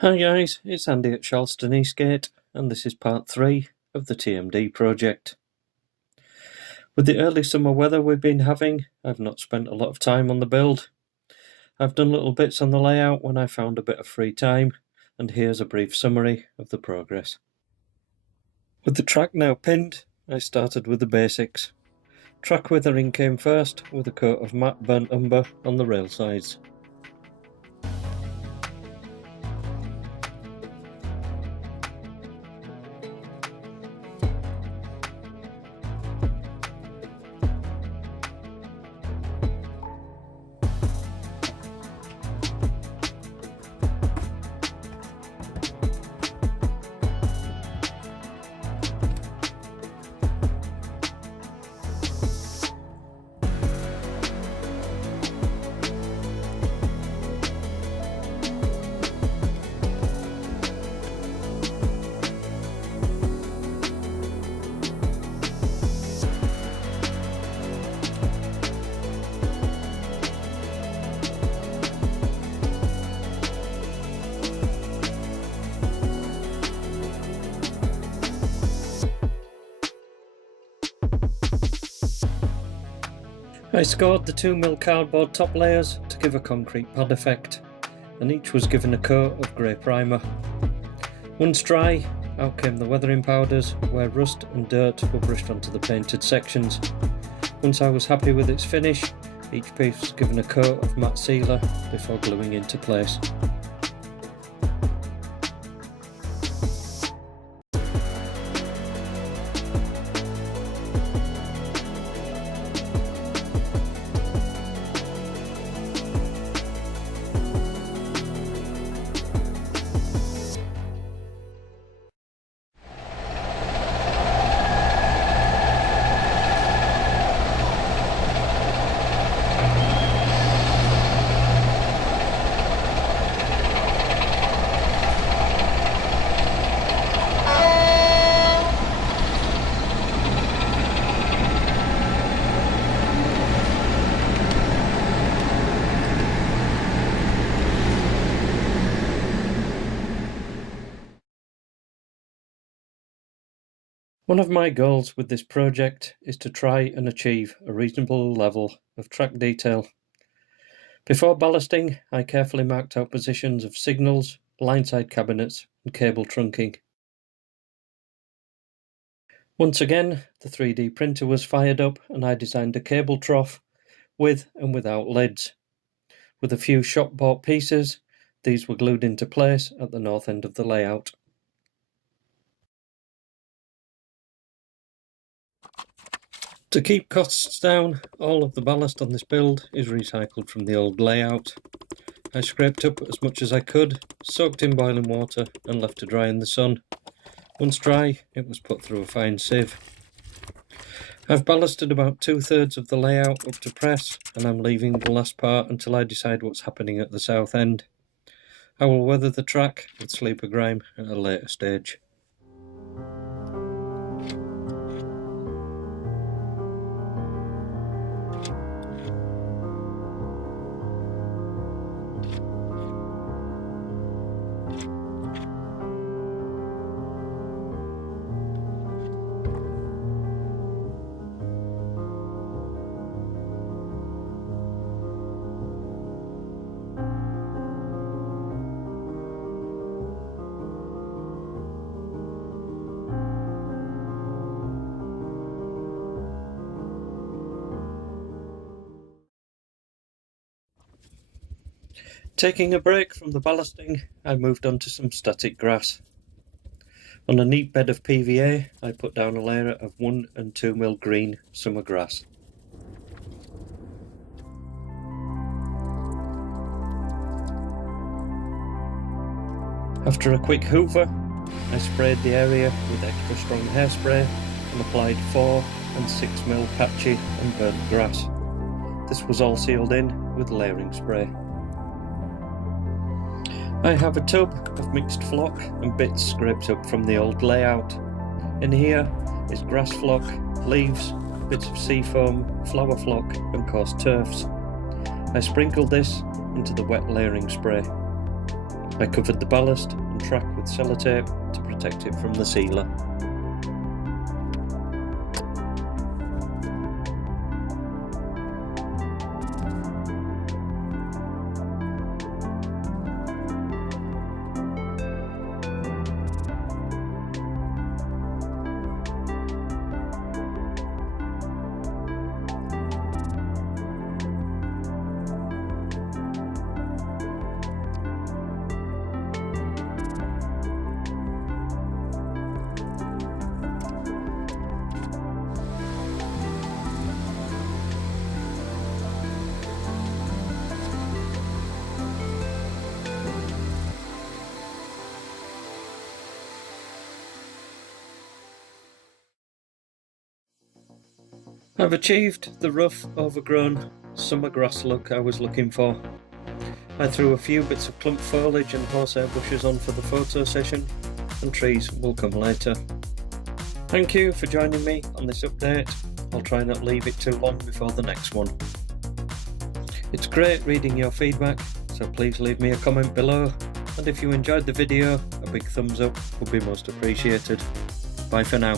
Hi guys, it's Andy at Hardstanding, and this is part 3 of the TMD project. With the early summer weather we've been having, I've not spent a lot of time on the build. I've done little bits on the layout when I found a bit of free time, and here's a brief summary of the progress. With the track now pinned, I started with the basics. Track weathering came first, with a coat of matte burnt umber on the rail sides. I scored the 2mm cardboard top layers to give a concrete pad effect, and each was given a coat of grey primer. Once dry, out came the weathering powders, where rust and dirt were brushed onto the painted sections. Once I was happy with its finish, each piece was given a coat of matte sealer before gluing into place. One of my goals with this project is to try and achieve a reasonable level of track detail. Before ballasting, I carefully marked out positions of signals, line-side cabinets and cable trunking. Once again, the 3D printer was fired up and I designed a cable trough with and without lids. With a few shop-bought pieces, these were glued into place at the north end of the layout. To keep costs down, all of the ballast on this build is recycled from the old layout. I scraped up as much as I could, soaked in boiling water and left to dry in the sun. Once dry, it was put through a fine sieve. I've ballasted about 2/3 of the layout up to press, and I'm leaving the last part until I decide what's happening at the south end. I will weather the track with sleeper grime at a later stage. Taking a break from the ballasting, I moved on to some static grass. On a neat bed of PVA, I put down a layer of 1 and 2mm green summer grass. After a quick hoover, I sprayed the area with extra strong hairspray and applied 4 and 6mm patchy and burnt grass. This was all sealed in with layering spray. I have a tub of mixed flock and bits scraped up from the old layout. In here is grass flock, leaves, bits of seafoam, flower flock and coarse turfs. I sprinkled this into the wet layering spray. I covered the ballast and track with sellotape to protect it from the sealer. I've achieved the rough, overgrown summer grass look I was looking for. I threw a few bits of clump foliage and horsehair bushes on for the photo session, and trees will come later. Thank you for joining me on this update. I'll try not leave it too long before the next one. It's great reading your feedback, so please leave me a comment below, and if you enjoyed the video, a big thumbs up would be most appreciated. Bye for now.